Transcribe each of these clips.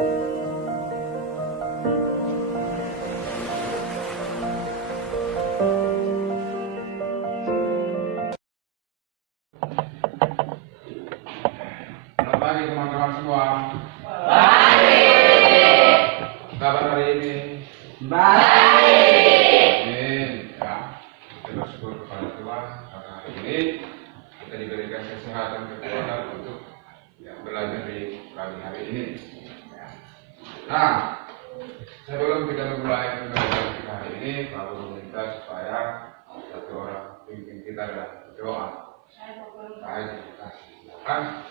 Selamat pagi teman-teman semua. Baik. Kabar hari ini? Baik. Amin. Ya, kita bersyukur kepada Tuhan karena hari ini kita diberikan kesehatan kekuatan untuk belajar di pagi hari ini. Ya. Nah, sebelum kita memulai pembelajaran kita hari ini, Pak Guru minta supaya satu orang pimpin kita dalam berdoa. Baik, kita silakan.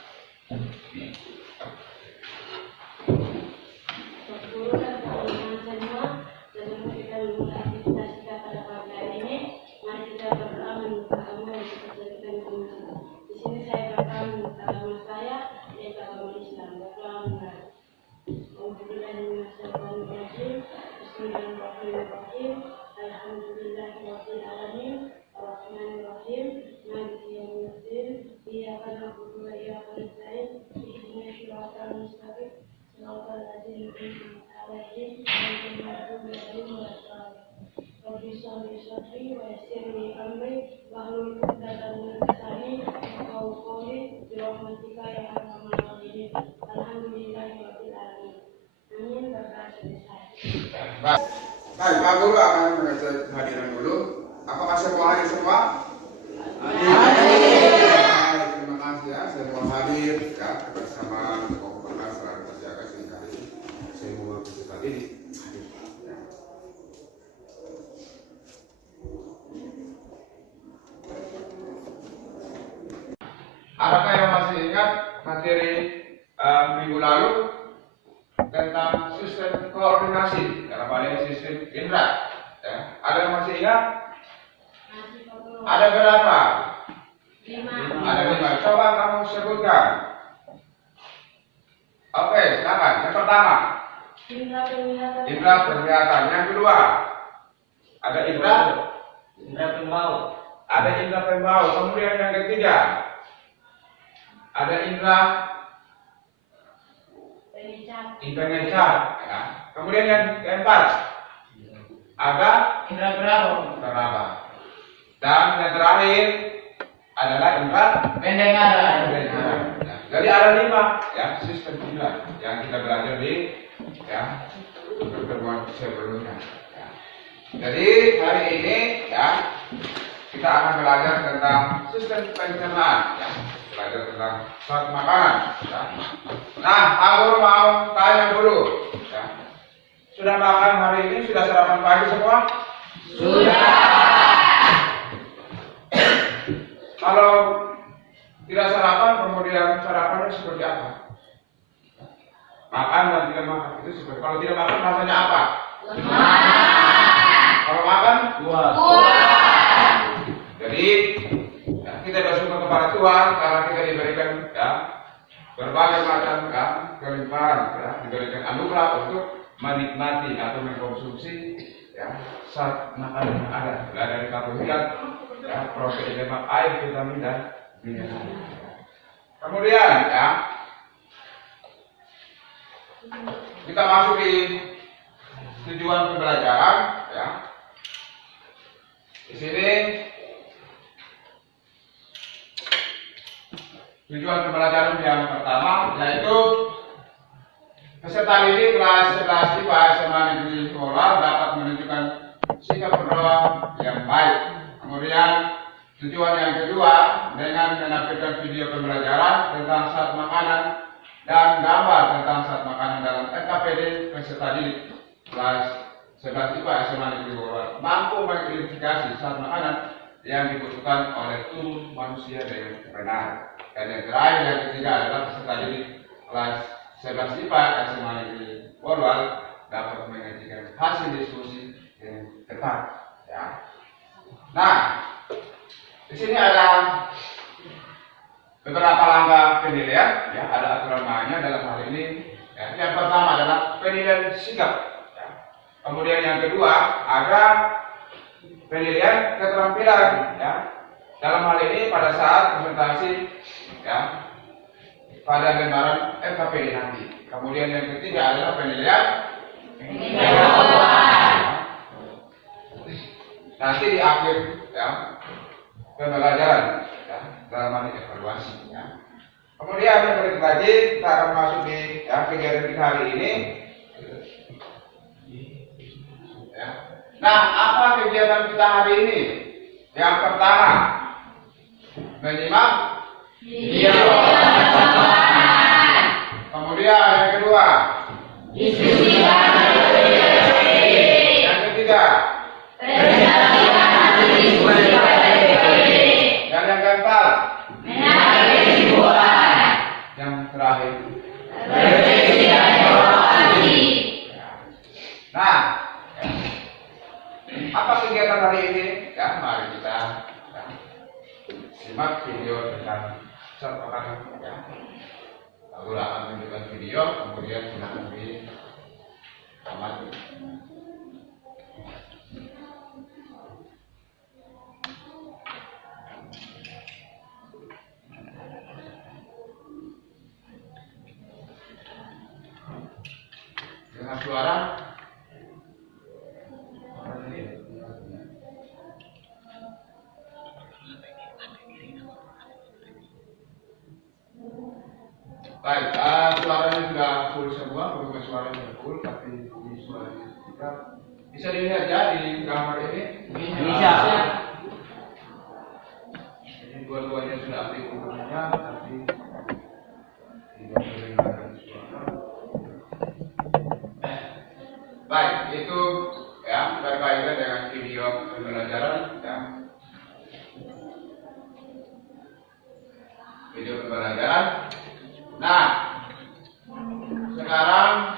Guru dan teman-teman semua, sebelum kita memulai aktivitas kita pada pagi hari ini, mari kita berdoa meminta agama yang kita jadikan kemuliaan. Di sini saya berdoa meminta agama saya, yaitu agama Islam. Berdoa mulai. Bismillahirrahmanirrahim. Bismillahirrahmanirrahim. Alhamdulillahirabbil alamin. Arrahmanirrahim. Maliki yaumiddin. Iyyaka na'budu wa iyyaka nasta'in. Ihdinas siratal mustaqim. Siratal ladzina an'amta 'alaihim ghairil maghdubi 'alaihim waladdallin. Rabbi shrah li sadri wa yassir li amri wahlul 'uqdatam min lisani yafqahu qawli bi rahmatika ya arhamar rahimin. Alhamdulillahirabbil alamin. Amin. Berkah selesai. Baik, Pak Guru akan mengecek kehadiran dulu. Apakah semua hadir semua? Hadir. Terima kasih ya, semua hadir ya, bersama Bapak selalu terjaga sehingga hari ini saya membawa kejutan ini. Ya. Adakah yang masih ingat materi minggu lalu tentang sistem koordinasi dalam hal ini sistem indera? Ya. Ada yang masih ingat? Ada berapa? 5. Ada 5. Coba kamu sebutkan. Oke, silakan. Yang pertama, Indra penglihatan. indera penglihatan. Yang kedua, ada indera pembau. Ada indera pembau. Kemudian yang ketiga, ada indera pengecat. Ya. Kemudian yang keempat, ada Indra peraba. peraba. Dan yang terakhir adalah indera Pendengaran. pendengaran. Ya. Jadi ada 5 ya sistem indera yang kita belajar di pertemuan sebelumnya. Ya. Jadi hari ini ya kita akan belajar tentang sistem pencernaan. Ya. Belajar tentang suatu makanan. Ya. Nah, aku mau tanya dulu. Ya. Sudah makan hari ini? Sudah sarapan pagi semua? Sudah. Kalau tidak sarapan, kemudian sarapannya seperti apa? Makan dan tidak makan itu seperti. Kalau tidak makan rasanya apa? Kalau makan, Buah. Jadi ya, kita bersyukur kepada Tuhan karena kita diberikan ya berbagai macam ya, kelimpahan, ya, diberikan anugerah untuk menikmati atau mengkonsumsi ya saat makanan yang ada, mulai dari karbohidrat, ya, protein, lemak, air, vitamin dan mineral. Kemudian ya kita masuk di tujuan pembelajaran ya. Di sini tujuan pembelajaran yang pertama yaitu peserta didik kelas 11 IPA SMA Negeri Sekolah dapat menunjukkan sikap berdoa yang baik. Kemudian tujuan yang kedua dengan menampilkan video pembelajaran tentang saat makanan dan gambar tentang saat makanan dalam NKPD peserta didik kelas 11 IPA SMA Negeri Sekolah mampu mengidentifikasi saat makanan yang dibutuhkan oleh tubuh manusia dengan benar. Dan yang terakhir yang ketiga adalah peserta didik kelas 11 IPA SMA Negeri Polwal dapat menyajikan hasil diskusi yang tepat. Ya. Nah, di sini ada beberapa langkah penilaian. Ya, ada aturan mainnya dalam hal ini. Ya. Yang pertama adalah penilaian sikap. Ya. Kemudian yang kedua ada penilaian keterampilan. Ya. Dalam hal ini pada saat presentasi ya pada lembaran LKPD nanti. Kemudian yang ketiga adalah penilaian nanti di akhir ya, pembelajaran ya, dalam hal evaluasi ya. Kemudian yang berikut lagi kita akan masuk di ya, kegiatan kita hari ini ya. Nah, apa kegiatan kita hari ini? Yang pertama, menyimak video. Kemudian yang kedua, Diskusi. yang ketiga, dan yang keempat, yang terakhir. Nah, apa kegiatan hari ini? Ya, mari kita ya, simak video tentang contohan ya. Lalu akan menunjukkan video, kemudian silakan diamati. Dengan suara. Baik, suaranya sudah full semua, volume suaranya sudah full, tapi ini suaranya kita bisa dilihat ya di gambar ini. Bisa. Ini dua-duanya sudah aktif volumenya, tapi tidak terdengar suara. Baik, itu ya berkaitan dengan video pembelajaran ya. Video pembelajaran. Nah, sekarang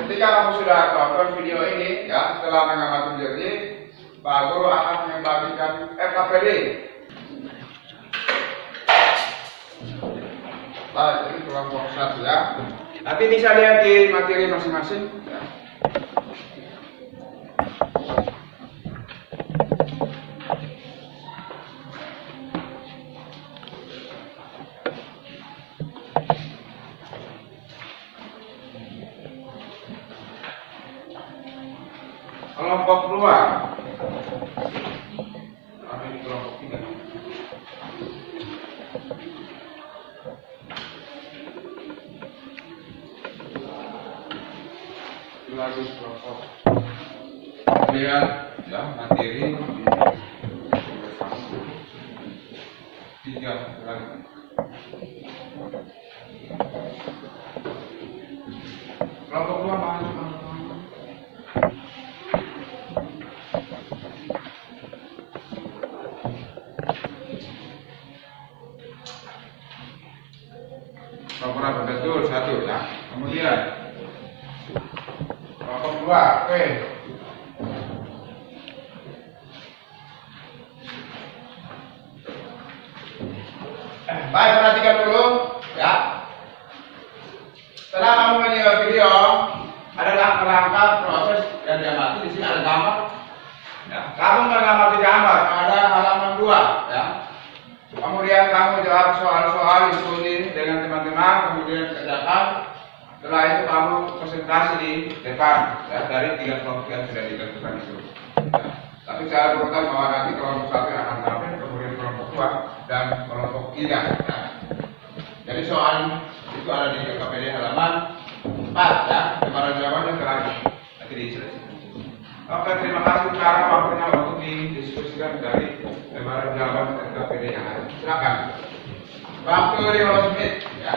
ketika kamu sudah tonton video ini, ya setelah mengamati video ini, Pak Guru akan membagikan RKPD. Baik, ini kelompok 1 ya. Nanti bisa lihat di materi masing-masing. Ya. Kelompok 2. Kami kelompok 3. Lagi kelompok. Kemudian ya materi di 3 lagi. Kelompok 2 mana? Kelompok betul 1 ya. Kemudian kelompok 2, oke. Baik, perhatikan dulu ya. Setelah kamu menyimak video, ada langkah-langkah proses yang diamati. Di sini ada gambar. Ya, kamu mengamati gambar, ada halaman 2 ya. Kemudian kamu jawab soal-soal diskusi dengan teman-teman, kemudian kerjakan. Setelah itu kamu presentasi di depan ya, dari 3 kelompok yang sudah ditentukan itu. Ya. Tapi saya berkata bahwa nanti kelompok 1 yang akan tampil, kemudian kelompok 2 dan kelompok 3. Ya. Jadi soal itu ada di LKPD halaman 4 ya. Para jawabannya terakhir nanti diselesaikan. Oke, terima kasih. Sekarang waktunya untuk didiskusikan dari lembaran jawaban LKPD yang ada. Silakan. Waktu 15 menit. Ya.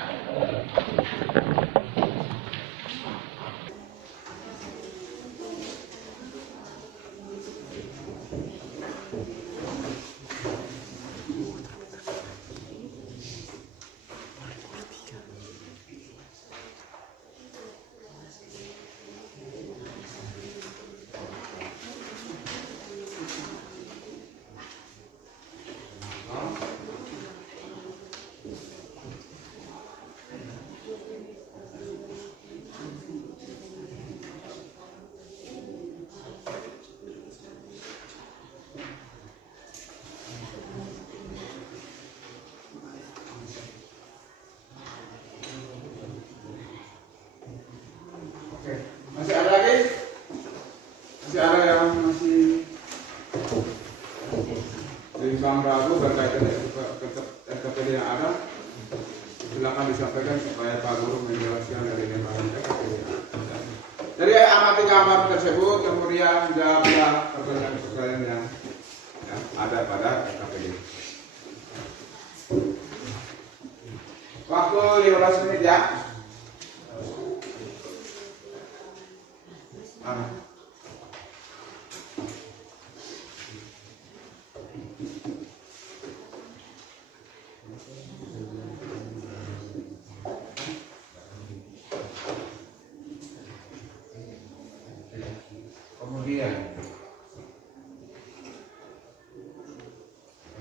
disampaikan supaya Pak Guru menjelaskan dari gambaran PKPD. Jadi amati gambar tersebut, kemudian jawablah pertanyaan yang ada pada PKPD. Waktu 15 menit ya.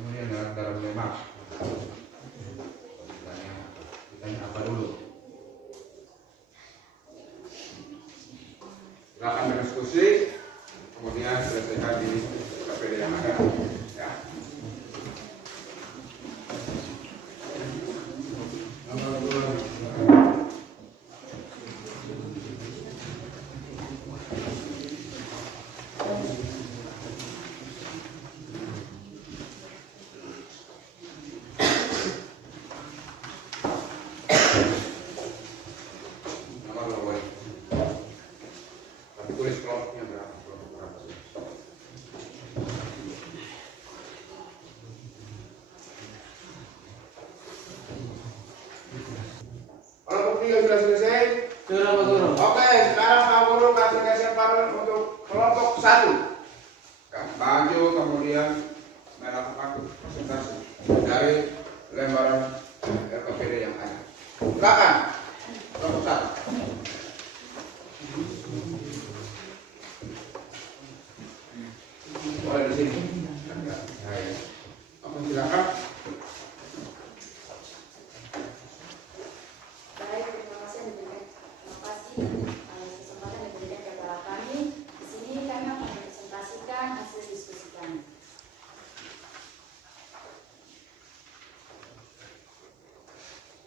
Kemudian dalam lemak. Ditanya apa dulu? Silakan berdiskusi, kemudian selesaikan di KPD yang ada. Ya. Tulis kelompoknya berapa? Kelompok 3 sudah selesai? Sudah Pak Guru. Oke, sekarang Pak Guru kasih kesempatan untuk kelompok 1. Baju kemudian merah paku presentasi dari lembaran LKPD yang ada. Silakan kelompok 1. Boleh di sini. Oke, silakan. Baik, terima kasih atas kesempatan yang diberikan kepada kami. Di sini kami akan mempresentasikan hasil diskusi kami.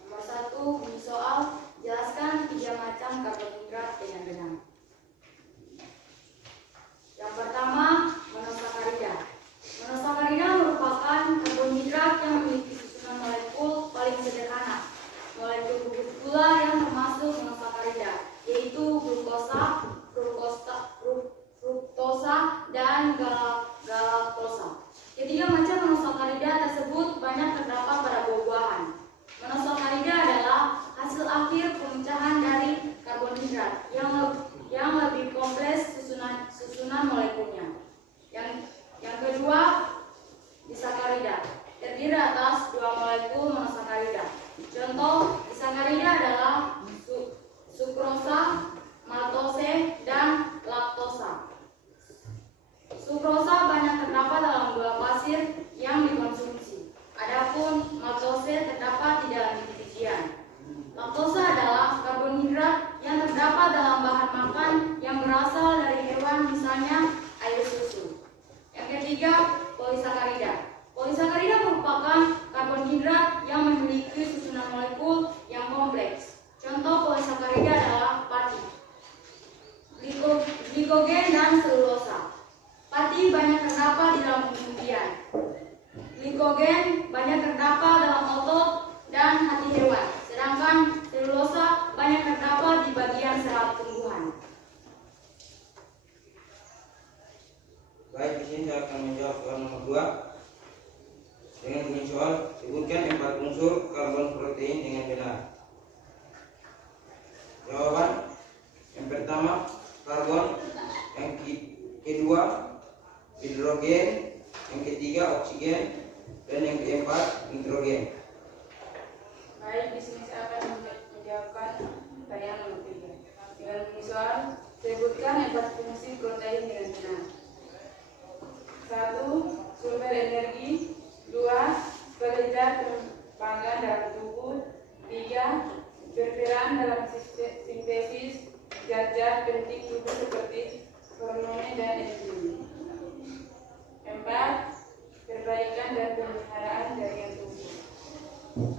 Nomor 1, bunyi soal, jelaskan 3 macam karbohidrat dengan benar. Yang pertama, monosakarida. Monosakarida merupakan karbohidrat yang memiliki susunan molekul paling sederhana. Molekul gula yang termasuk monosakarida, yaitu glukosa, fruktosa, dan galaktosa. Ketiga macam monosakarida tersebut banyak terdapat pada buah-buahan. Monosakarida adalah hasil akhir pemecahan dari karbohidrat yang lebih kompleks susunan molekulnya. Yang kedua, disakarida, terdiri atas 2 molekul monosakarida. Contoh disakarida adalah sukrosa, maltose, dan laktosa. Sukrosa banyak terdapat dalam gula pasir yang dikonsumsi. Adapun maltose terdapat di dalam biji-bijian. Laktosa adalah karbohidrat yang terdapat dalam bahan makan yang berasal dari hewan, misalnya air susu. Yang ketiga, polisakarida. Polisakarida merupakan karbohidrat yang memiliki susunan molekul yang kompleks. Contoh polisakarida adalah pati, glikogen, dan selulosa. Pati banyak terdapat di dalam umbi-umbian. Glikogen banyak terdapat dalam otot dan hati hewan, sedangkan selulosa banyak terdapat di bagian serat tumbuhan. Baik, di sini saya akan menjawab soal nomor 2. Dengan bunyi soal, sebutkan 4 unsur karbon protein dengan benar. Jawaban: yang pertama karbon, yang kedua hidrogen, yang ketiga oksigen, dan yang keempat nitrogen. Baik, di sini saya akan menjawabkan pertanyaan nomor 3. Dengan bunyi soal, sebutkan 4 fungsi protein dengan benar. 1. Sumber energi. 2. Sebagai zat pengembangan dalam tubuh. 3. Berperan dalam sintesis zat-zat penting tubuh seperti hormon dan enzim. 4. Perbaikan dan pemeliharaan jaringan tubuh.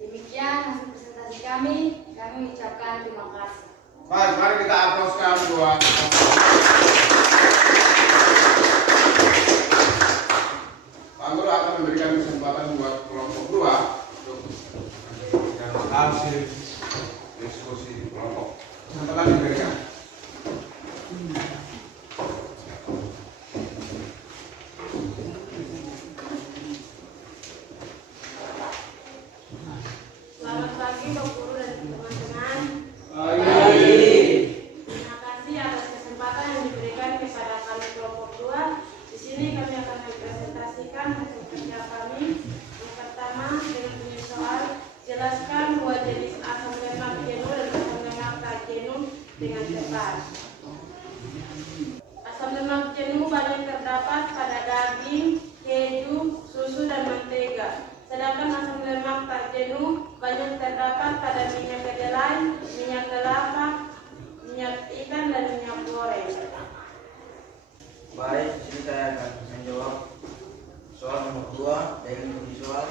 Demikian hasil presentasi kami. Kami ucapkan terima kasih. Baik, mari kita aplauskan buat Pak Guru akan memberikan kesempatan buat kelompok hasil diskusi kelompok. Kesempatan diberikan. Selamat pagi Bapak Guru dan teman-teman. Terima kasih atas kesempatan yang diberikan kepada kami kelompok 2. Di sini kami akan mempresentasikan hasil kerja kami. Yang pertama dengan bunyi soal, jelaskan dua jenis asam lemak jenuh dan asam lemak tak jenuh dengan tepat. Asam lemak jenuh paling terdapat pada daging, keju, susu, dan mentega. Sedangkan asam lemak tak jenuh banyak terdapat pada minyak kedelai, minyak kelapa, minyak ikan, dan minyak goreng. Baik, sini saya akan menjawab soal nomor 2 dengan bunyi soal.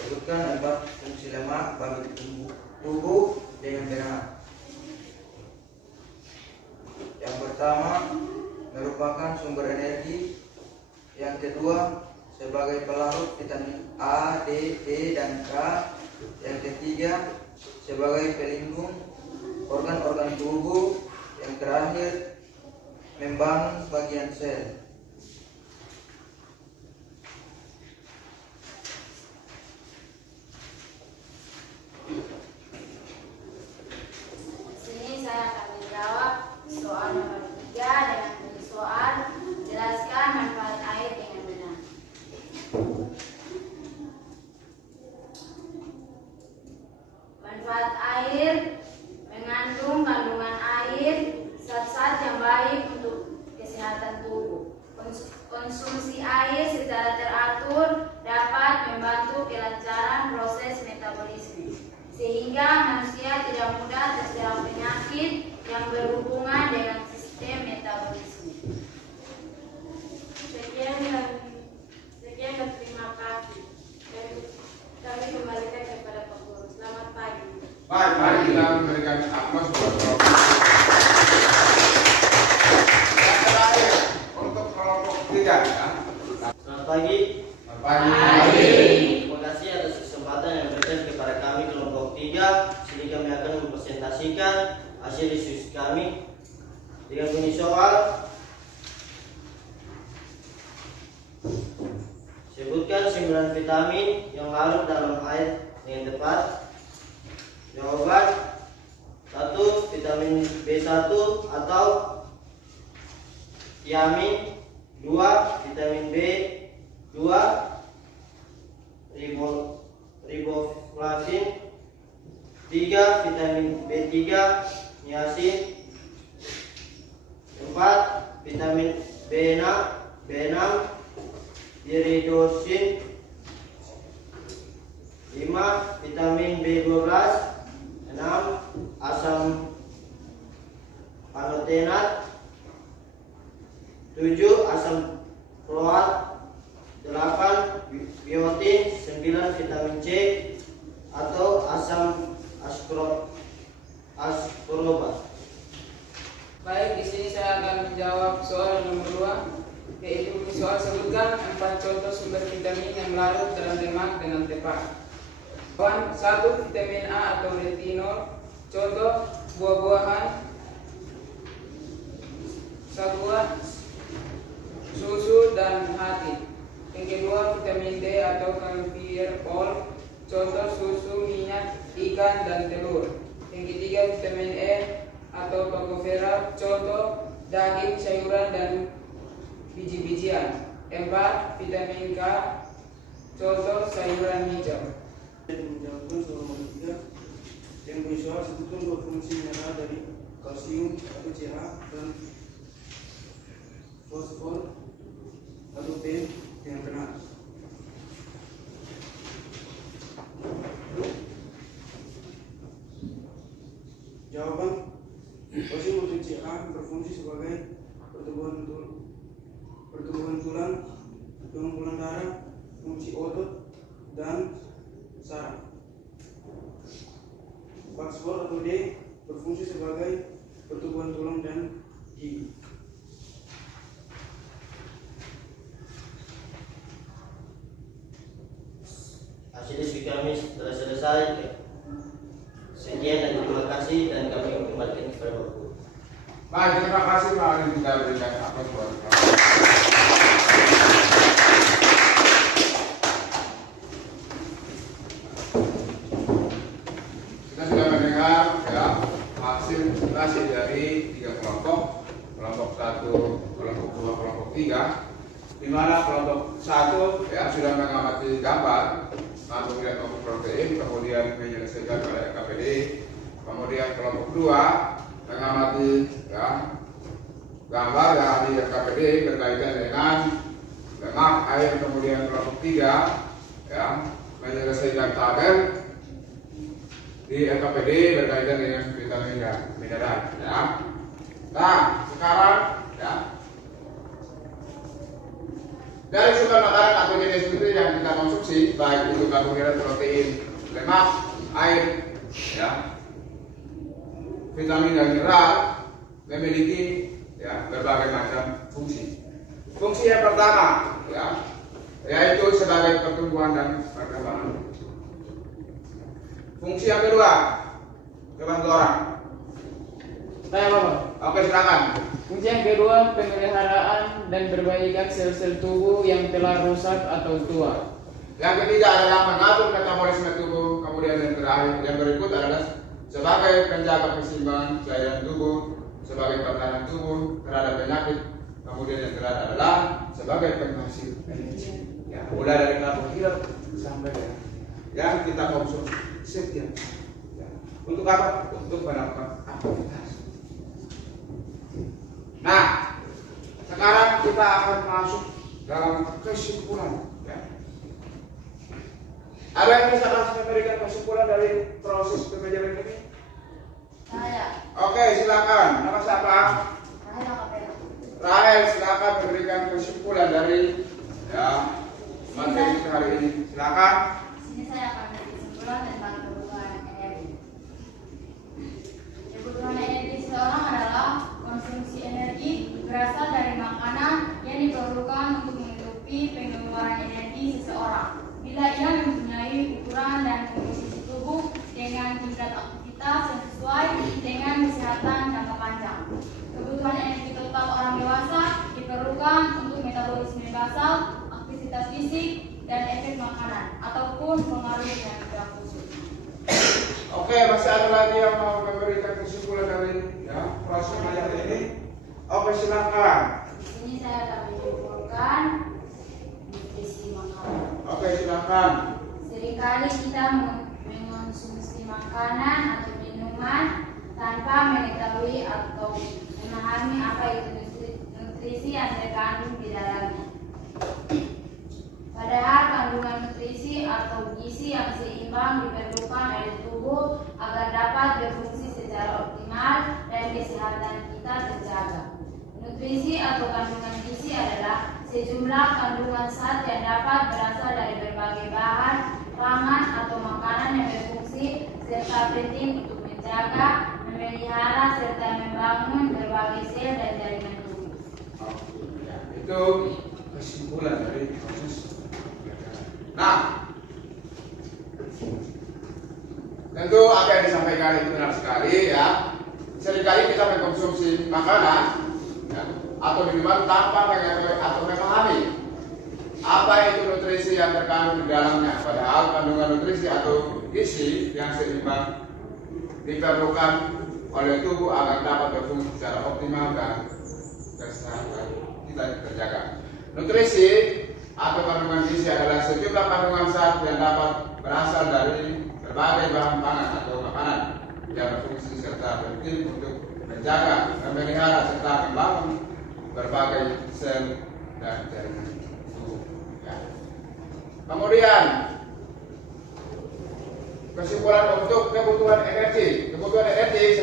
Sebutkan 4 fungsi lemak bagi tubuh dengan benar. Yang pertama, merupakan sumber energi. Yang kedua, sebagai pelarut vitamin A, D, E, dan K. Yang ketiga, sebagai pelindung organ-organ tubuh. Yang terakhir, membangun bagian sel. Sini saya akan menjawab soal nomor 3 dengan bunyi soal, jelaskan manfaat air dengan benar. Manfaat air mengandung kandungan air, zat-zat yang baik untuk kesehatan tubuh. Konsumsi air secara teratur dapat membantu kelancaran proses metabolisme, sehingga manusia tidak mudah terserang penyakit yang berhubungan dengan sistem metabolisme. Sekian dan terima kasih. Dan kami kembalikan kepada Pak Guru. Selamat pagi. Baik, mari kita memberikan aplaus buat kelompok. Yang terakhir untuk kelompok 3 ya. Selamat pagi. Selamat pagi. Terima kasih atas kesempatan yang diberikan kepada kami kelompok 3. Sini kami akan mempresentasikan hasil diskusi kami dengan bunyi soal. Sebutkan 9 vitamin yang larut dalam air dengan tepat. Jawaban: 1. Vitamin B1 atau tiamin. 2. Vitamin B2 riboflavin. 3. Vitamin B3 niacin. 4. Vitamin B6 iridosin. 5. Vitamin B12. 6. Asam panotenat. 7. Asam folat. 8. Biotin. 9. Vitamin C atau asam ascorbat. Baik, di sini saya akan menjawab soal nomor 2, yaitu soal sebutkan 4 contoh sumber vitamin yang larut dalam lemak dengan tepat. 1. Vitamin A atau retinol. Contoh buah-buahan, sabuat, susu, dan hati. Yang kedua, vitamin D atau campirol. Contoh susu, minyak, ikan, dan telur. Yang ketiga, vitamin E atau tocopherol. Contoh daging, sayuran, dan biji-bijian. 4. Vitamin K. Contoh sayuran hijau. Menjawabkan soal nomor 3 yang visual, sebutkan 2 fungsi mineral dari kalsium atau Ca dan fosfor atau P yang benar. Jawaban: kalsium atau Ca berfungsi sebagai pertumbuhan tulang, pengumpulan darah, fungsi otot, dan saraf. Fosfor atau D berfungsi sebagai pertumbuhan tulang dan gigi. Hasil diskusi kami telah selesai. Sekian dan terima kasih dan kami kembalikan kepada Bapak. Baik, terima kasih. Mari kita berikan aplaus buat Bapak. Kita sudah mendengar ya hasil presentasi dari 3 kelompok, kelompok 1, kelompok 2, kelompok 3, di mana kelompok 1 ya sudah mengamati gambar, kemudian kelompok protein, kemudian menyelesaikan pada KPD, kemudian kelompok 2 mengamati ya gambar yang di KPD berkaitan dengan lemak, air, kemudian kelompok 3 ya menyelesaikan tabel di LKPD berkaitan dengan vitamin dan mineral ya. Nah, sekarang ya dari sumber makanan atau jenis itu yang kita konsumsi, baik itu karbohidrat, protein, lemak, air, ya, vitamin dan mineral, memiliki ya berbagai macam fungsi. Fungsi yang pertama, ya, yaitu sebagai pertumbuhan dan perkembangan. Fungsi yang kedua, coba orang. Saya Bapak. Oke, silakan. Fungsi yang kedua, pemeliharaan dan perbaikan sel-sel tubuh yang telah rusak atau tua. Yang ketiga adalah mengatur metabolisme tubuh. Kemudian yang terakhir, yang berikut adalah sebagai penjaga keseimbangan cairan tubuh, sebagai pertahanan tubuh terhadap penyakit. Kemudian yang terakhir adalah sebagai penghasil energi. Ya, mulai dari karbohidrat sampai yang kita konsumsi setiap. Ya. Untuk apa? Untuk melakukan aktivitas. Nah, sekarang kita akan masuk dalam kesimpulan. Ya. Ada yang bisa memberikan kesimpulan dari proses pembelajaran ini? Saya. Oke, silakan. Nama siapa? Saya Kapela. Rahel, silakan memberikan kesimpulan dari ya materi kita hari ini. Silakan. Di sini saya akan memberi kesimpulan tentang kebutuhan energi. Kebutuhan energi seseorang adalah konsumsi energi berasal dari makanan yang diperlukan untuk menutupi pengeluaran energi seseorang. Bila ia mempunyai ukuran dan komposisi tubuh dengan tingkat aktivitas yang sesuai dengan kesehatan jangka panjang. Kebutuhan energi total orang dewasa diperlukan untuk metabolisme basal, aktivitas fisik, dan efek makanan ataupun pengaruh yang tidak khusus. Oke, masih ada lagi yang mau memberikan kesimpulan dari ya proses belajar ini? Oke, silakan. Di sini saya akan menyimpulkan nutrisi makanan. Oke, silakan. Seringkali kita mengonsumsi makanan atau minuman tanpa mengetahui atau memahami apa itu nutrisi yang terkandung di dalamnya. Padahal kandungan nutrisi atau gizi yang seimbang diperlukan oleh tubuh agar dapat berfungsi secara optimal dan kesehatan kita terjaga. Nutrisi atau kandungan gizi adalah sejumlah kandungan zat yang dapat berasal dari berbagai bahan pangan atau makanan yang berfungsi serta penting untuk menjaga, memelihara serta membangun berbagai sel dan jaringan tubuh. Itu kesimpulan dari proses pembelajaran. Nah, tentu apa yang disampaikan itu benar sekali ya. Seringkali kita mengkonsumsi makanan ya, atau minuman tanpa mengetahui atau memahami apa itu nutrisi yang terkandung di dalamnya. Padahal kandungan nutrisi atau gizi yang seimbang diperlukan oleh tubuh agar dapat berfungsi secara optimal dan kesehatan kita terjaga. Nutrisi atau kandungan gizi adalah sejumlah kandungan zat yang dapat berasal dari berbagai bahan pangan atau makanan yang berfungsi serta penting untuk menjaga, memelihara serta membangun berbagai sel dan jaringan tubuh. Ya. Kemudian kesimpulan untuk kebutuhan energi. Kebutuhan energi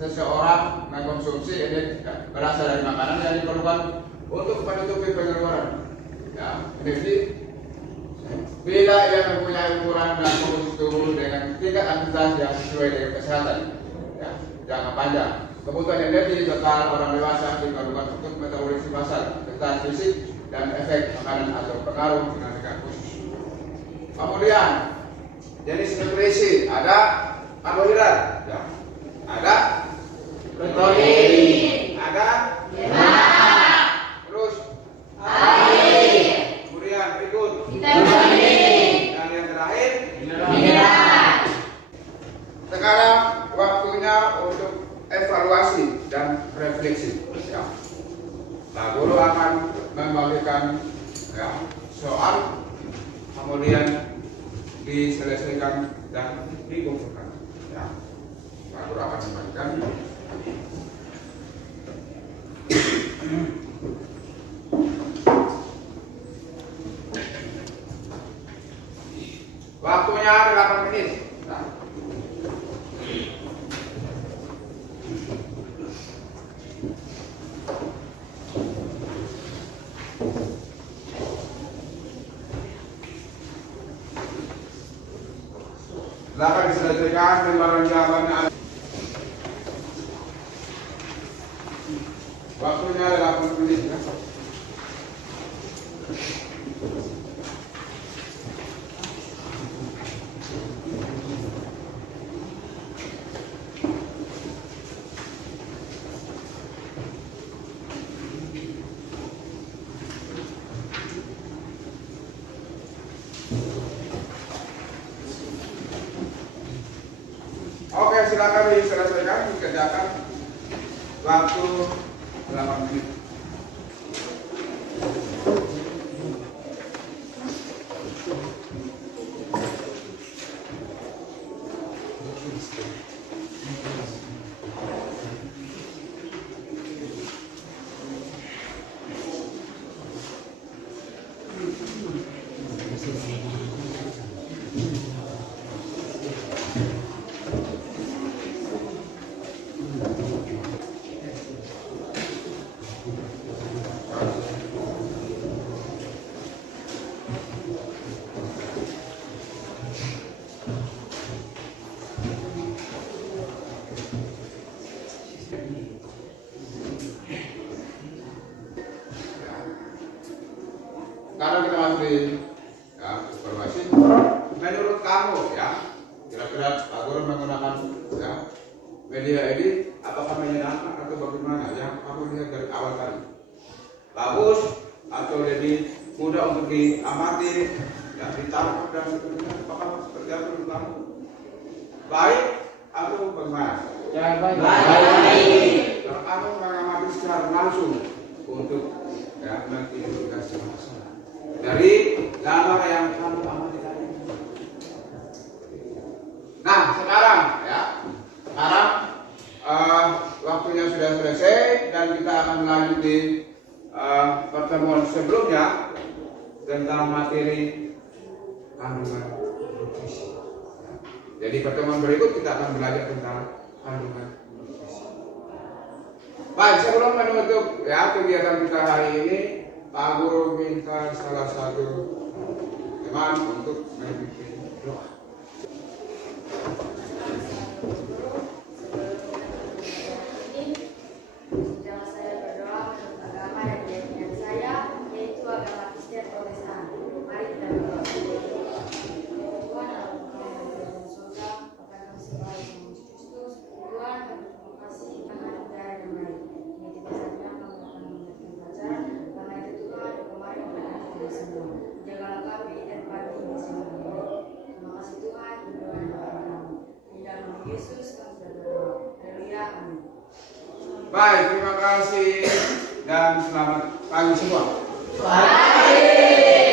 seseorang mengkonsumsi energi berasal dari makanan yang diperlukan untuk menutupi pengeluaran energi. Bila ia mempunyai ukuran dan komposisi tubuh dengan tingkat aktivitas yang sesuai dengan kesehatan jangka panjang. Kebutuhan energi total orang dewasa diperlukan untuk metabolisme basal, aktivitas fisik, dan efek makanan atau pengaruh dengan khusus. Kemudian jenis nutrisi ada karbohidrat, ya. Ada protein, ada lemak, terus air, kemudian berikut vitamin, dan yang terakhir mineral. Sekarang waktunya untuk evaluasi dan refleksi. Ya. Nah, guru akan membagikan ya, soal, kemudian diselesaikan dan dikumpulkan. Ya. Nah, guru akan membagikan. Waktunya 8 menit. Nah. Silakan diselesaikan lembaran jawabannya. Waktunya 8 menit ya. Oke, silakan diselesaikan, dikerjakan. Waktu 8 menit. Sekarang kita masuk di ya, evaluasi. Menurut kamu ya, kira-kira Pak Guru menggunakan ya, media ini apakah menyenangkan atau bagaimana? Yang kamu lihat dari awal tadi, bagus atau jadi mudah untuk diamati, ya, ditangkap dan seterusnya? Apakah seperti apa menurut kamu? Baik atau bagaimana? Yang baik. Kalau kamu mengamati secara langsung untuk ya, mengidentifikasi masalah dari gambar yang kamu amati tadi. Nah, sekarang ya, waktunya sudah selesai dan kita akan lanjut di pertemuan sebelumnya tentang materi kandungan nutrisi. Jadi pertemuan berikut kita akan belajar tentang kandungan nutrisi. Baik, sebelum menutup ya kegiatan kita hari ini, Pak Guru minta salah satu teman untuk memimpin doa. Jangan saya berdoa menurut agama dan keyakinan saya, yaitu agama Kristen Protestan. Mari kita berdoa. Tuhan, dalam kerajaan surga, Bapa kami sembah Yesus Kristus. Tuhan, kami terima kasih karena udara yang baik. Ini tidak saja kami akan memberikan pelajaran, karena itu Tuhan kemarin memberkati kami semua. Jagalah kami dan pagi ini semua. Terima kasih Tuhan, berdoa dan doa kami. Di dalam nama Yesus kami sudah berdoa. Haleluya, amin. Baik, terima kasih dan selamat pagi semua. Baik.